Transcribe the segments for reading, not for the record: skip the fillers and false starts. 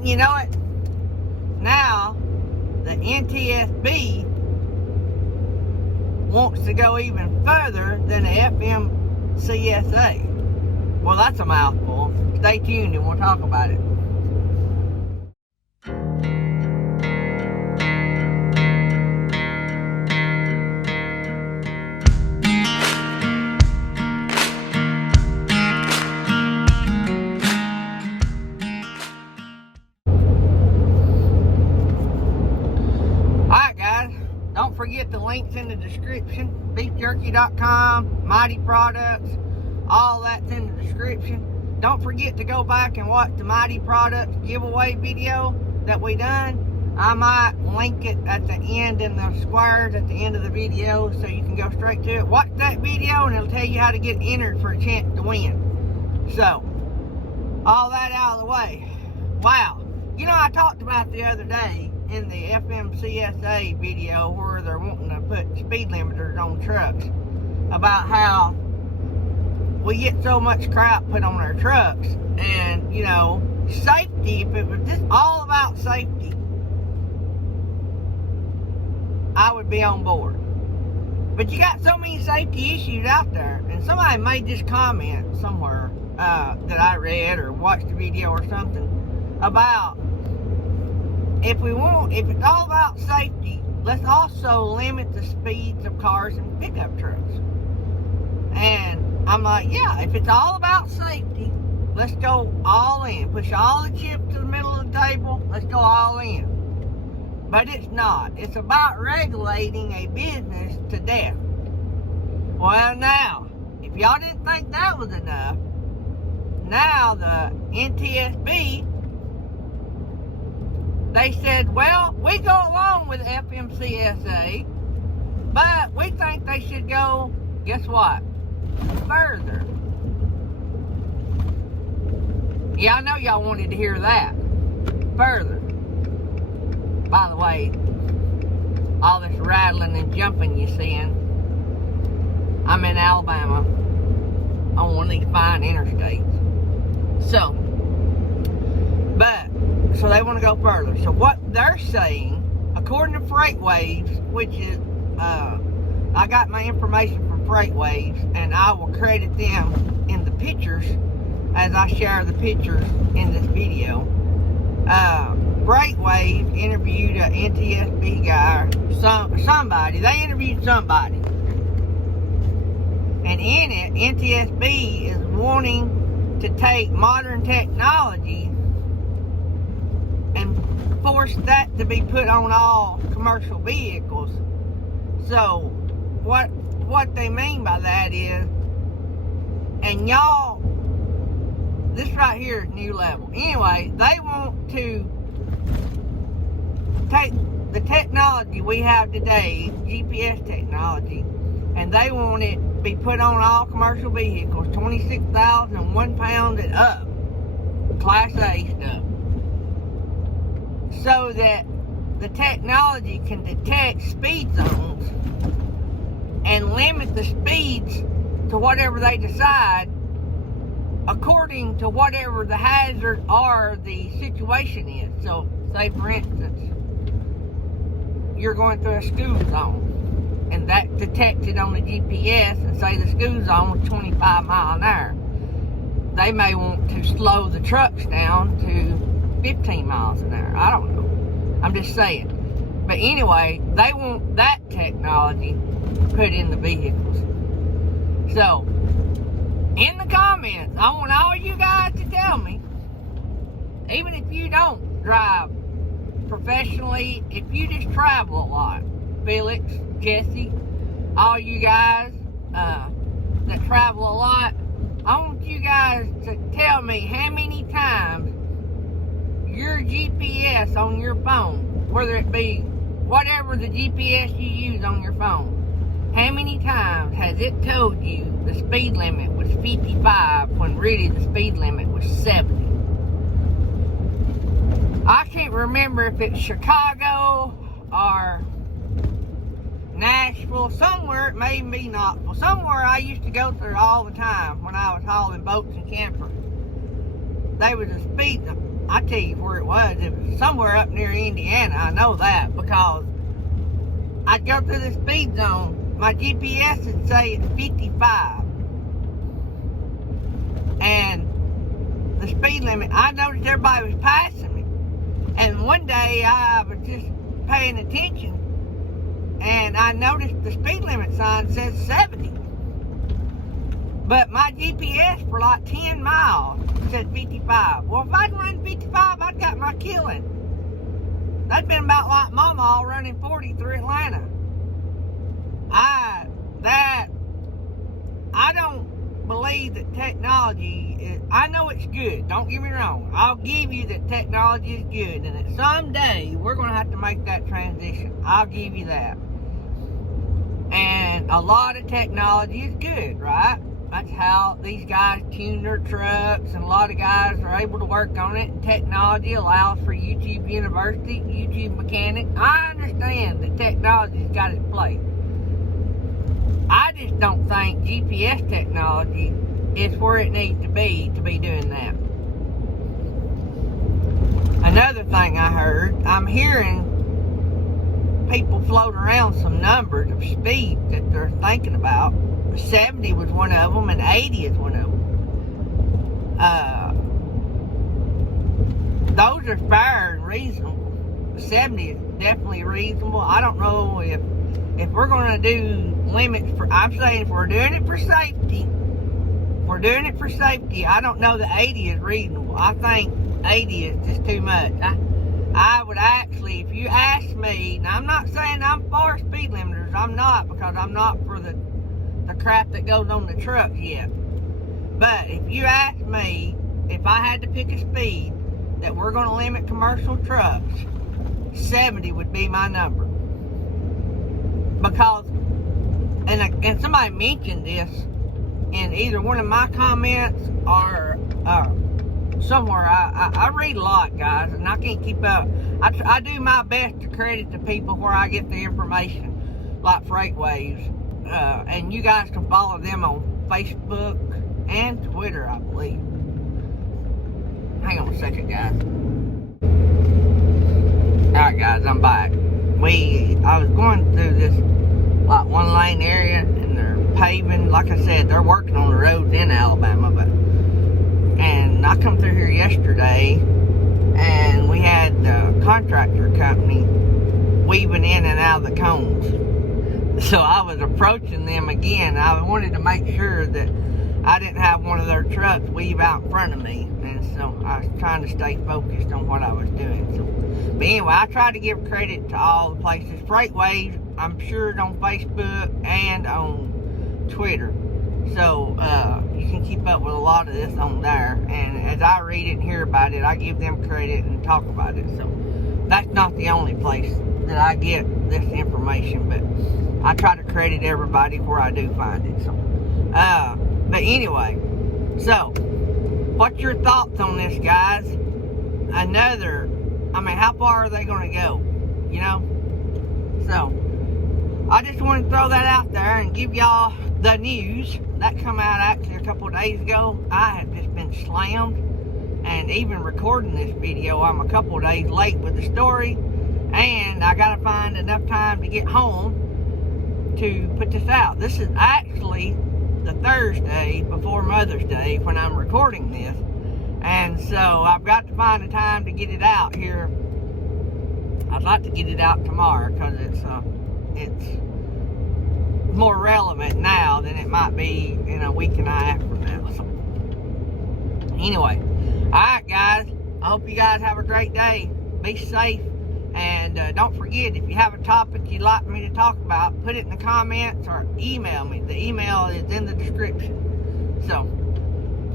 wouldn't you know it, now the NTSB wants to go even further than the FMCSA. Well, that's a mouthful. Stay tuned and we'll talk about it. Don't forget the links in the description. BeefJerky.com, Mytee Products, all that's in the description. Don't forget to go back and watch the Mytee Products giveaway video that we done. I might link it at the end in the squares at the end of the video so you can go straight to it. Watch that video and it'll tell you how to get entered for a chance to win. So, all that out of the way. Wow. You know, I talked about the other day in the FMCSA video where they're wanting to put speed limiters on trucks about how we get so much crap put on our trucks, and you know, safety, if it was just all about safety, I would be on board. But you got so many safety issues out there, and somebody made this comment somewhere that I read or watched a video or something about if it's all about safety, let's also limit the speeds of cars and pickup trucks. And I'm like, yeah, if it's all about safety, let's go all in. Push all the chips to the middle of the table, let's go all in. But it's not. It's about regulating a business to death. Well, now, if y'all didn't think that was enough, now the NTSB, they said, well, we go along with FMCSA, but we think they should go, guess what, further. Yeah, I know y'all wanted to hear that. Further. By the way, all this rattling and jumping you're seeing, I'm in Alabama on one of these fine interstates. So they want to go further. So what they're saying, according to FreightWaves, which is, I got my information from FreightWaves, and I will credit them in the pictures as I share the pictures in this video. FreightWaves interviewed an NTSB guy, somebody. They interviewed somebody. And in it, NTSB is wanting to take modern technology and force that to be put on all commercial vehicles. So what they mean by that is, and y'all, this right here is new level. Anyway, they want to take the technology we have today, GPS technology, and they want it to be put on all commercial vehicles, 26,001 pounds and up, Class A stuff, so that the technology can detect speed zones and limit the speeds to whatever they decide according to whatever the hazard or the situation is. So, say for instance, you're going through a school zone and that detected on the GPS, and say the school zone was 25 miles an hour. They may want to slow the trucks down to 15 miles an hour. I don't know. I'm just saying. But anyway, they want that technology put in the vehicles. So, in the comments, I want all you guys to tell me, even if you don't drive professionally, if you just travel a lot, Felix, Jesse, all you guys that travel a lot, I want you guys to tell me how many times your GPS on your phone, whether it be whatever the GPS you use on your phone, how many times has it told you the speed limit was 55 when really the speed limit was 70? I can't remember if it's Chicago or Nashville, somewhere. It may be Knoxville, somewhere I used to go through all the time when I was hauling boats and campers. There was a speed, I tell you where it was. It was somewhere up near Indiana. I know that because I'd go through the speed zone. My GPS would say it's 55. And the speed limit, I noticed everybody was passing me. And one day I was just paying attention and I noticed the speed limit sign says 70. But my GPS for like 10 miles said 55. Well, if I'd run 55, I'd got my killing. That'd been about like Mama all running 40 through Atlanta. I don't believe that technology is, I know it's good, don't get me wrong. I'll give you that technology is good, and that someday we're going to have to make that transition. I'll give you that. And a lot of technology is good, right? That's how these guys tune their trucks, and a lot of guys are able to work on it. And technology allows for YouTube University, YouTube Mechanic. I understand that technology's got its place. I just don't think GPS technology is where it needs to be doing that. Another thing I heard, I'm hearing people float around some numbers of speed that they're thinking about. 70 was one of them, and 80 is one of them. Those are fair and reasonable. 70 is definitely reasonable. I don't know if we're going to do limits for, I'm saying if we're doing it for safety, I don't know that 80 is reasonable. I think 80 is just too much. I would actually, if you ask me, now I'm not saying I'm for speed limiters, I'm not, because I'm not for the crap that goes on the trucks yet. But if you ask me, if I had to pick a speed that we're going to limit commercial trucks, 70 would be my number. Because, and somebody mentioned this in either one of my comments or somewhere. I read a lot, guys, and I can't keep up. I do my best to credit the people where I get the information, like Freight Waves. And you guys can follow them on Facebook and Twitter, I believe. Hang on a second, guys. Alright, guys, I'm back. I was going through this, like, one lane area, and they're paving. Like I said, they're working on the roads in Alabama, and I come through here yesterday, and we had the contractor company weaving in and out of the cones. So I was approaching them again. I wanted to make sure that I didn't have one of their trucks weave out in front of me. And so I was trying to stay focused on what I was doing. But anyway, I try to give credit to all the places. Freight Waves, I'm sure, on Facebook and on Twitter. So you can keep up with a lot of this on there. And as I read it and hear about it, I give them credit and talk about it. So that's not the only place that I get this information, but I try to credit everybody where I do find it. So, but anyway, so what's your thoughts on this, guys? How far are they going to go? You know? So, I just want to throw that out there and give y'all the news. That come out actually a couple of days ago. I have just been slammed, and even recording this video, I'm a couple of days late with the story, and I got to find enough time to get home to put this out. This is actually the Thursday before Mother's Day when I'm recording this, and so I've got to find a time to get it out here. I'd like to get it out tomorrow because it's more relevant now than it might be in a week and a half from now. So anyway, alright, guys, I hope you guys have a great day. Be safe. And don't forget, if you have a topic you'd like me to talk about, put it in the comments or email me. The email is in the description. So,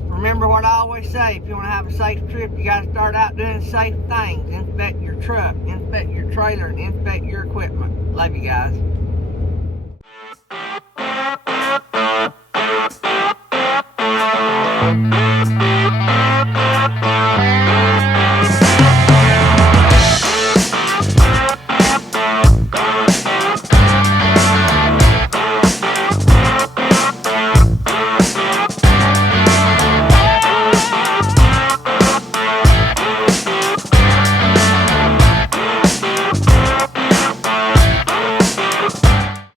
remember what I always say, if you want to have a safe trip, you got to start out doing safe things. Inspect your truck, inspect your trailer, and inspect your equipment. Love you guys.